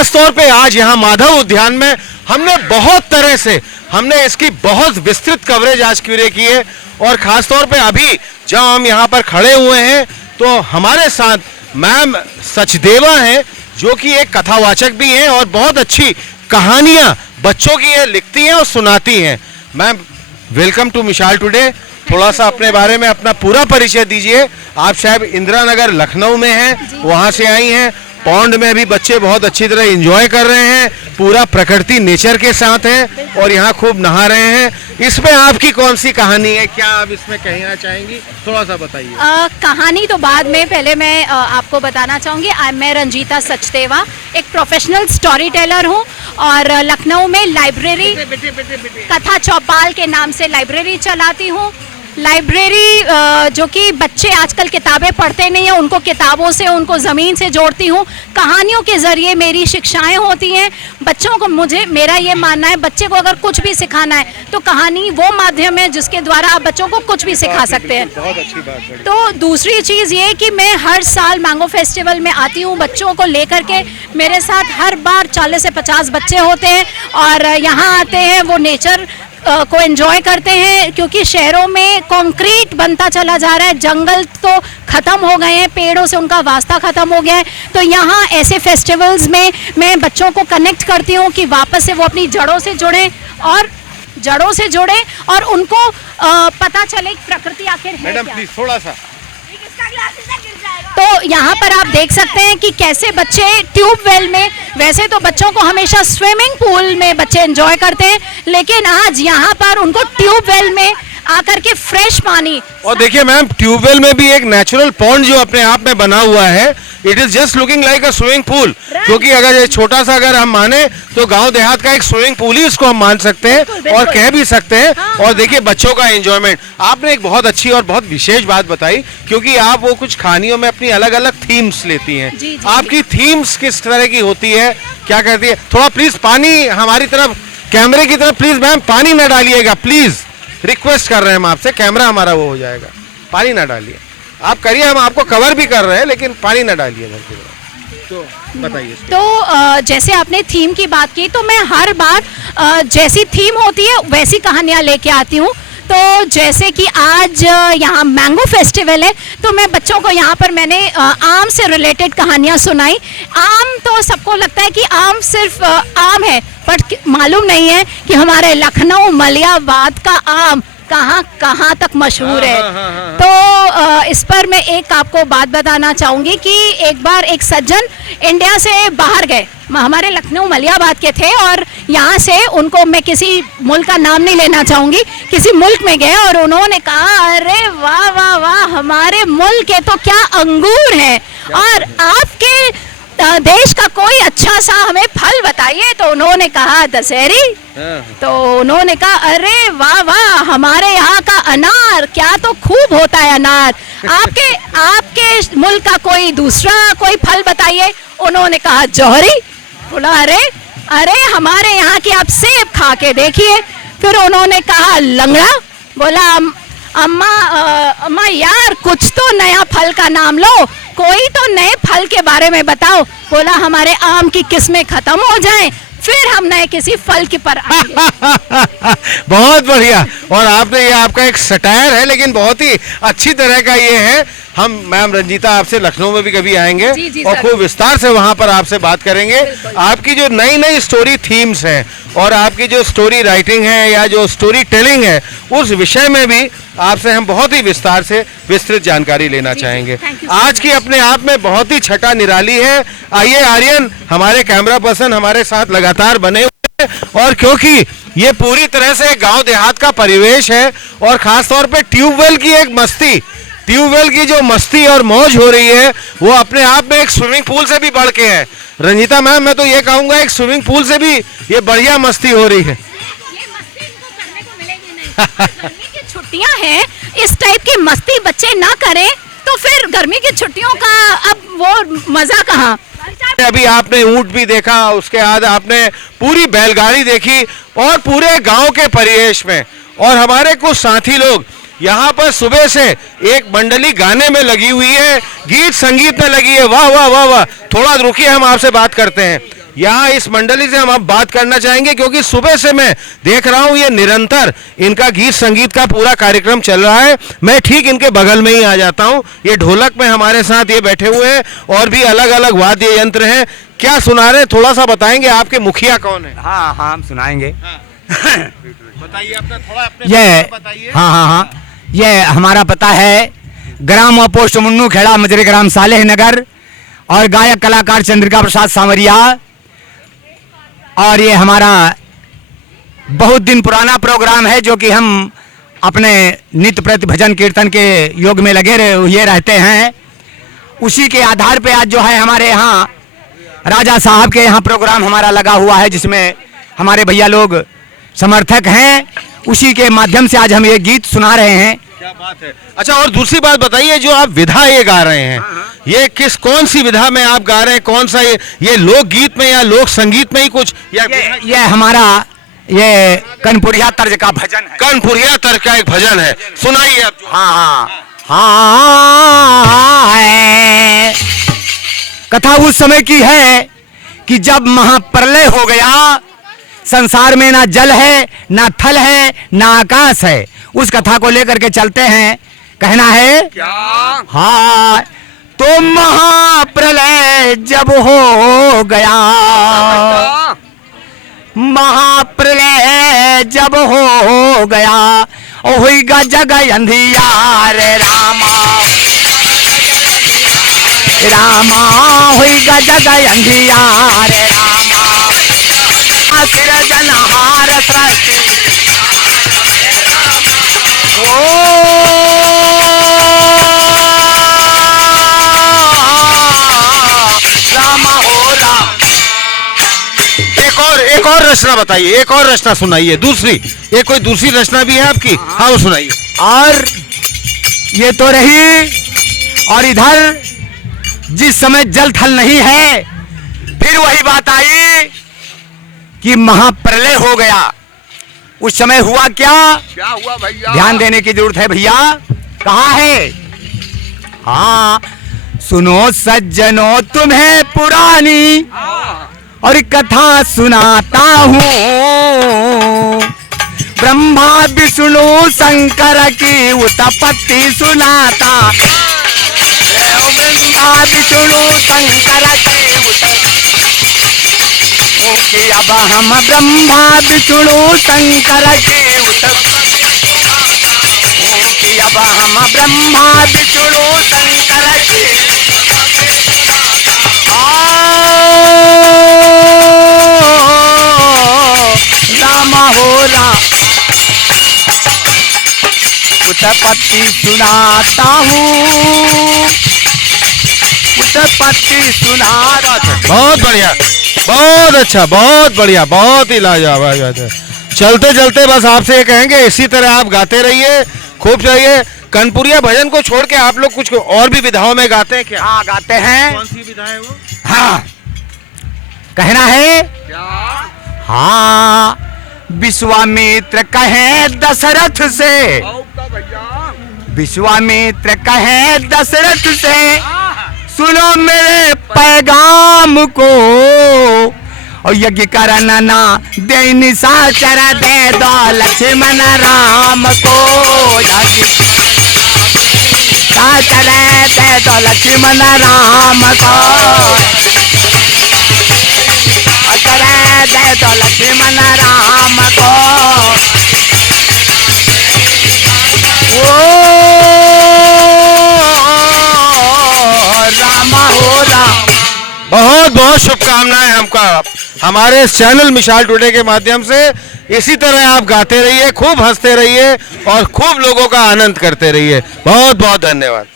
खास तौर पे आज यहाँ माधव उद्यान में हमने बहुत तरह से हमने इसकी बहुत विस्तृत कवरेज आज पूरे की है। और खास तौर पे अभी जब हम यहाँ पर खड़े हुए हैं तो हमारे साथ मैम सचदेवा हैं, जो कि एक कथावाचक भी हैं और बहुत अच्छी कहानियाँ बच्चों की ये लिखती हैं और सुनाती हैं। मैम वेलकम टू मिसाल टुडे। थोड़ा सा अपने बारे में अपना पूरा परिचय दीजिए। आप शायद इंदिरा नगर लखनऊ में हैं, वहाँ से आई हैं। पौंड में भी बच्चे बहुत अच्छी तरह एंजॉय कर रहे हैं, पूरा प्रकृति नेचर के साथ हैं और यहाँ खूब नहा रहे हैं। इसमें आपकी कौन सी कहानी है, क्या आप इसमें कहना चाहेंगी, थोड़ा सा बताइए। कहानी तो बाद में, पहले मैं आपको बताना चाहूँगी मैं रंजीता सचदेवा एक प्रोफेशनल स्टोरी टेलर हूँ और लखनऊ में लाइब्रेरी कथा चौपाल के नाम से लाइब्रेरी चलाती हूँ। लाइब्रेरी जो कि बच्चे आजकल किताबें पढ़ते नहीं हैं, उनको किताबों से, उनको ज़मीन से जोड़ती हूँ। कहानियों के ज़रिए मेरी शिक्षाएं होती हैं बच्चों को। मेरा ये मानना है बच्चे को अगर कुछ भी सिखाना है तो कहानी वो माध्यम है जिसके द्वारा आप बच्चों को कुछ भी सिखा सकते हैं। बहुत अच्छी बात है। तो दूसरी चीज़ ये कि मैं हर साल मैंगो फेस्टिवल में आती हूँ बच्चों को लेकर के। मेरे साथ हर बार 40 से 50 बच्चे होते हैं और यहाँ आते हैं, वो नेचर को एंजॉय करते हैं, क्योंकि शहरों में कंक्रीट बनता चला जा रहा है, जंगल तो ख़त्म हो गए हैं, पेड़ों से उनका वास्ता ख़त्म हो गया है। तो यहाँ ऐसे फेस्टिवल्स में मैं बच्चों को कनेक्ट करती हूँ कि वापस से वो अपनी जड़ों से जुड़ें और उनको पता चले प्रकृति आखिर है मैडम क्या। प्लीज थोड़ा सा। तो यहाँ पर आप देख सकते हैं कि कैसे बच्चे ट्यूबवेल में, वैसे तो बच्चों को हमेशा स्विमिंग पूल में बच्चे एंजॉय करते हैं, लेकिन आज यहाँ पर उनको ट्यूबवेल में आकर के फ्रेश पानी। और देखिए मैम, ट्यूबवेल में भी एक नेचुरल पॉन्ड जो अपने आप में बना हुआ है, it is just looking like a swimming pool. क्योंकि अगर ये छोटा सा अगर हम माने तो गांव देहात का एक स्विमिंग पूल ही इसको हम मान सकते हैं और कह भी सकते हैं। और देखिए बच्चों का एंजॉयमेंट, आपने एक बहुत अच्छी और बहुत विशेष बात बताई, क्योंकि आप वो कुछ कहानियों में अपनी अलग अलग थीम्स लेती हैं। आपकी थीम्स किस तरह की होती है, क्या कहती है? थोड़ा प्लीज पानी हमारी तरफ, कैमरे की तरफ प्लीज मैम पानी ना डालिएगा, प्लीज रिक्वेस्ट कर रहे हैं हम आपसे, कैमरा हमारा वो हो जाएगा, पानी ना डालिए। आप करिए, हम आपको कवर भी कर रहे हैं, लेकिन पानी ना डालिए घर की तरफ। तो बताइए। तो जैसे आपने थीम की बात की, तो मैं हर बार जैसी थीम होती है वैसी कहानियाँ लेके आती हूँ। तो जैसे कि आज यहाँ मैंगो फेस्टिवल है, तो मैं बच्चों को यहाँ पर मैंने आम से रिलेटेड कहानियाँ सुनाई। आम तो सबको लगता है कि आम सिर्फ आम है, बट मालूम नहीं है कि हमारे लखनऊ मलियाबाद का आम कहाँ कहाँ तक मशहूर है। तो इस पर मैं एक आपको बात बताना चाहूँगी कि एक बार एक सज्जन इंडिया से बाहर गए, हमारे लखनऊ मलियाबाद के थे, और यहाँ से उनको, मैं किसी मुल्क का नाम नहीं लेना चाहूँगी, किसी मुल्क में गए और उन्होंने कहा अरे वाह वाह वाह, हमारे मुल्क के तो क्या अंगूर हैं, और आपके देश का कोई अच्छा सा हमें फल बताइए। तो उन्होंने कहा दशहरी। तो उन्होंने कहा अरे वाह वाह, हमारे यहाँ का अनार, क्या तो खूब होता है अनार। आपके मुल्क का कोई दूसरा कोई फल बताइए। उन्होंने कहा जौहरी। बोला अरे हमारे यहाँ की आप सेब खा के देखिए। फिर उन्होंने कहा लंगड़ा। बोला अम्मा यार, कुछ तो नया फल का नाम लो, कोई तो नए फल के बारे में बताओ। बोला हमारे आम की किस्में खत्म हो जाएं, फिर हम नए किसी फल के पर आएंगे। बहुत बढ़िया। और आपने ये आपका एक सटायर है, लेकिन बहुत ही अच्छी तरह का ये है। हम मैम रंजीता आपसे लखनऊ में भी कभी आएंगे और खूब विस्तार से वहां पर आपसे बात करेंगे। आपकी जो नई नई स्टोरी थीम्स हैं और आपकी जो स्टोरी राइटिंग है या जो स्टोरी टेलिंग है, उस विषय में भी आपसे हम बहुत ही विस्तार से विस्तृत जानकारी लेना चाहेंगे। आज की अपने आप में बहुत ही छटा निराली है। आइए आर्यन, हमारे कैमरा पर्सन हमारे साथ लगातार बने हुए हैं, और क्योंकि ये पूरी तरह से गांव देहात का परिवेश है और खास तौर पे ट्यूबवेल की एक मस्ती, ट्यूबवेल की जो मस्ती और मौज हो रही है, वो अपने आप में एक स्विमिंग पूल से भी बढ़ के है। रंजीता मैम, मैं तो ये कहूँगा एक स्विमिंग पूल से भी ये बढ़िया मस्ती हो रही है। ये मस्ती इनको करने को मिलेगी नहीं। गर्मी की छुट्टियां हैं, इस टाइप की मस्ती बच्चे ना करें तो फिर गर्मी की छुट्टियों का अब वो मजा कहाँ। अभी आपने ऊंट भी देखा, उसके बाद आपने पूरी बैलगाड़ी देखी और पूरे गांव के परिवेश में, और हमारे कुछ साथी लोग यहाँ पर सुबह से एक मंडली गाने में लगी हुई है, गीत संगीत में लगी है। वाह वाह वाह वाह। थोड़ा रुकिए, हम आपसे बात करते हैं। यहाँ इस मंडली से हम अब बात करना चाहेंगे, क्योंकि सुबह से मैं देख रहा हूँ ये निरंतर इनका गीत संगीत का पूरा कार्यक्रम चल रहा है। मैं ठीक इनके बगल में ही आ जाता हूँ। ये ढोलक में हमारे साथ ये बैठे हुए हैं और भी अलग अलग वाद्य यंत्र हैं। क्या सुना रहे हैं, थोड़ा सा बताएंगे? आपके मुखिया कौन है? हाँ हाँ, हम सुनाएंगे। बताइए अपना, थोड़ा अपने ये बताइए। हाँ, ये हमारा पता है ग्राम और पोस्ट मुन्नू खेड़ा, मजरे ग्राम, सालेह नगर, और गायक कलाकार चंद्रिका प्रसाद सांवरिया। और ये हमारा बहुत दिन पुराना प्रोग्राम है जो कि हम अपने नित्य प्रति भजन कीर्तन के योग में लगे हुए रहते हैं। उसी के आधार पे आज जो है हमारे यहाँ राजा साहब के यहाँ प्रोग्राम हमारा लगा हुआ है, जिसमें हमारे भैया लोग समर्थक हैं। उसी के माध्यम से आज हम ये गीत सुना रहे हैं। क्या बात है। अच्छा, और दूसरी बात बताइए, जो आप विधा ये गा रहे हैं, ये कौन सी विधा में आप गा रहे हैं? कौन सा ये लोकगीत में या लोक संगीत में ही कुछ, या ये हमारा ये कनपुरिया तर्ज का भजन है। कनपुरिया तर्ज का एक भजन है, सुनाइए आप। हाँ हाँ, कथा उस समय की है कि जब महाप्रलय हो गया, संसार में ना जल है, ना थल है, ना आकाश है। उस कथा को लेकर के चलते हैं। कहना है क्या? हाँ, तो महाप्रलय जब हो गया, महाप्रलय जब हो गया, होगा जग अंधियार रामा, रामा होगा जग अंधियार रामा, सृजनहार सृष्टि रामा हो राम। एक और रचना बताइए, एक और रचना सुनाइए, दूसरी, एक कोई दूसरी रचना भी है आपकी? हाँ, वो सुनाइए। और ये तो रही, और इधर जिस समय जल थल नहीं है, फिर वही बात आई कि महाप्रलय हो गया। उस समय हुआ क्या हुआ भैया? ध्यान देने की जरूरत है भैया। कहाँ है? हाँ, सुनो सज्जनों तुम्हें पुरानी और कथा सुनाता हूँ, ब्रह्मा विष्णु शंकर की उत्पत्ति सुनाता, ब्रह्मा विष्णु शंकर की उत्पत्ति, अब हम ब्रह्मा विष्णु शंकर की उत्पत्ति, अब हम ब्रह्मा विष्णु शंकर की राम हो राम, उत्पत्ति सुनाता हूँ, उत्पत्ति सुनाता। बहुत बढ़िया, बहुत अच्छा, बहुत बढ़िया, बहुत ही लाजवाब। चलते चलते बस आपसे ये कहेंगे, इसी तरह आप गाते रहिए, खूब चाहिए। कनपुरिया भजन को छोड़ के आप लोग कुछ और भी विधाओं में गाते हैं क्या? हाँ, गाते हैं। कौन सी विधा है वो? हाँ, कहना है क्या? हाँ, विश्वामित्र कहे दशरथ से, विश्वामित्र कहे दशरथ से, सुनो मेरे पैगाम को, और यज्ञ करना ना दे निशाचर, दे दो लक्ष्मण राम को, यज्ञ निशाचर दे दो लक्ष्मण राम को, अचर दे दो लक्ष्मण राम को। ओ राम हो राम। बहुत बहुत शुभकामनाएं हमका हमारे इस चैनल मिसाल टुडे के माध्यम से। इसी तरह आप गाते रहिए, खूब हंसते रहिए और खूब लोगों का आनंद करते रहिए। बहुत बहुत धन्यवाद।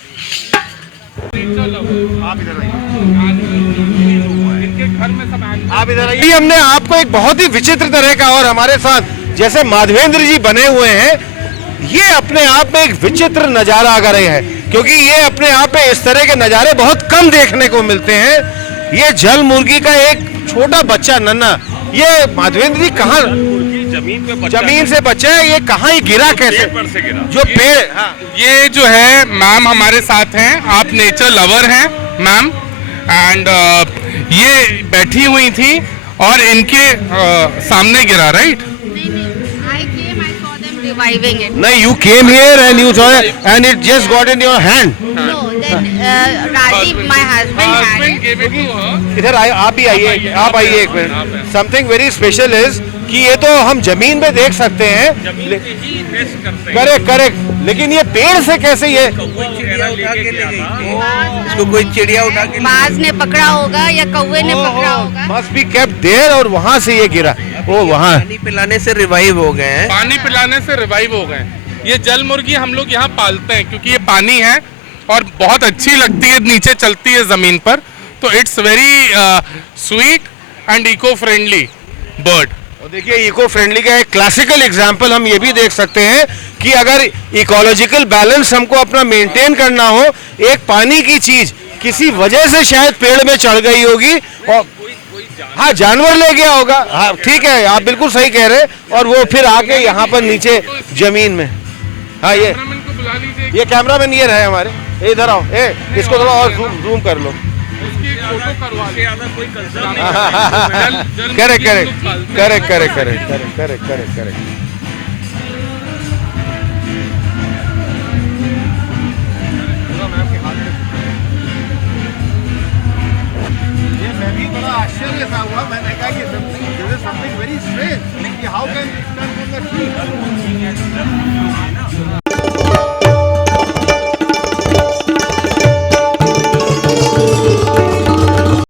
आप इधर आइए। हमने आपको एक बहुत ही विचित्र तरह का, और हमारे साथ जैसे माधवेंद्र जी बने हुए हैं, ये अपने आप में एक विचित्र नजारा अगर है, क्योंकि ये अपने आप में इस तरह के नजारे बहुत कम देखने को मिलते हैं। ये जल मुर्गी का एक छोटा बच्चा नन्हा, ये माधवेंद्र जी कहाँ जमीन से बच्चा है, ये कहाँ ही गिरा, कैसे पेड़ पर से गिरा? जो पेड़, हाँ। ये जो है मैम हमारे साथ हैं, आप नेचर लवर हैं मैम, एंड ये बैठी हुई थी और इनके सामने गिरा, right? I came, I saw them reviving it. नहीं, you came here and you saw it and it just got in your hand. No, then Rajiv, my husband, had Husband it. gave it to her. इधर आए, आप भी आइए, आप आइए एक minute. Something very special is कि ये तो हम जमीन में देख सकते हैं, करेक्ट करेक्ट, लेकिन ये पेड़ से कैसे ये इसको कोई चिड़िया उठा के बाज ने पकड़ा होगा या कौवे ने पकड़ा होगा। मस्ट बी केप्ट देयर और वहां से ये गिरा, वो वहां। पानी पिलाने से रिवाइव हो गए हैं। पानी पिलाने से रिवाइव हो गए। ये जल मुर्गी हम लोग यहाँ पालते हैं क्योंकि ये पानी है और बहुत अच्छी लगती है, नीचे चलती है जमीन पर, तो it's very sweet and eco friendly bird. और देखिए इको फ्रेंडली का एक क्लासिकल एग्जांपल हम ये भी देख सकते हैं कि अगर इकोलॉजिकल बैलेंस हमको अपना मेंटेन करना हो, एक पानी की चीज किसी वजह से शायद पेड़ में चढ़ गई होगी और हाँ जानवर ले गया होगा, हाँ ठीक है, आप बिल्कुल सही कह रहे हैं, और वो फिर आके यहाँ पर नीचे जमीन में। हाँ ये कैमरामैन को बुला लीजिए, ये कैमरामैन ये रहे हमारे, ए इधर आओ, ए इसको थोड़ा और जूम कर लो। उसकी एक फोटो करवा लीजिए। Correct correct correct correct correct correct correct correct correct. ये मैं भी बड़ा आश्चर्य सा हुआ, मैंने कहा कि this is something very strange, how can it come from the tree.